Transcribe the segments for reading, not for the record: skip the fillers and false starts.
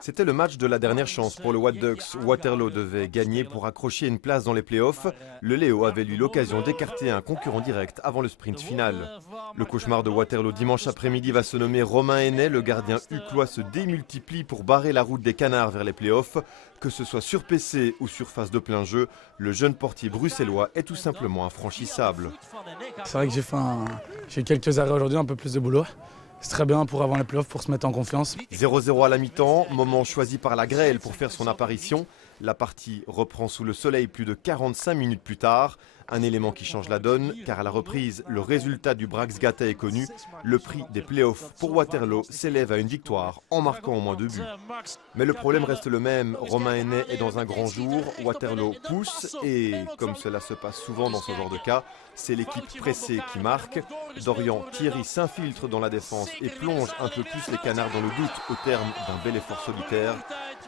C'était le match de la dernière chance pour le White Ducks. Waterloo devait gagner pour accrocher une place dans les playoffs. Le Léo avait eu l'occasion d'écarter un concurrent direct avant le sprint final. Le cauchemar de Waterloo dimanche après-midi va se nommer Romain Hennet. Le gardien uclois se démultiplie pour barrer la route des Canards vers les playoffs. Que ce soit sur PC ou sur phase de plein jeu, le jeune portier bruxellois est tout simplement infranchissable. C'est vrai que j'ai eu quelques arrêts aujourd'hui, un peu plus de boulot. C'est très bien pour avant les playoffs, pour se mettre en confiance. 0-0 à la mi-temps, moment choisi par la grêle pour faire son apparition. La partie reprend sous le soleil plus de 45 minutes plus tard. Un élément qui change la donne, car à la reprise, le résultat du Brax Gata est connu. Le prix des playoffs pour Waterloo s'élève à une victoire en marquant au moins 2 buts. Mais le problème reste le même. Romain Hennet est dans un grand jour. Waterloo pousse et, comme cela se passe souvent dans ce genre de cas, c'est l'équipe pressée qui marque. Dorian Thierry s'infiltre dans la défense et plonge un peu plus les Canards dans le doute au terme d'un bel effort solitaire.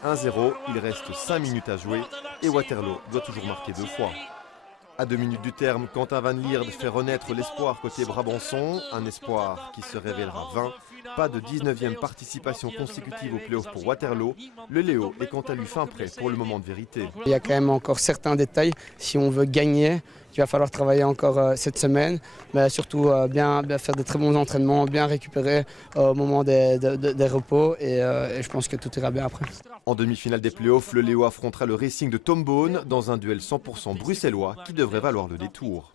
1-0, il reste 5 minutes à jouer et Waterloo doit toujours marquer 2 fois. À 2 minutes du terme, Quentin Van Lierde fait renaître l'espoir côté Brabançon, un espoir qui se révélera vain. Pas de 19e participation consécutive aux playoffs pour Waterloo. Le Léo est quant à lui fin prêt pour le moment de vérité. Il y a quand même encore certains détails. Si on veut gagner, il va falloir travailler encore cette semaine. Mais surtout bien faire de très bons entraînements, bien récupérer au moment des repos. Et je pense que tout ira bien après. En demi-finale des playoffs, le Léo affrontera le Racing de Tombone dans un duel 100% bruxellois qui devrait valoir le détour.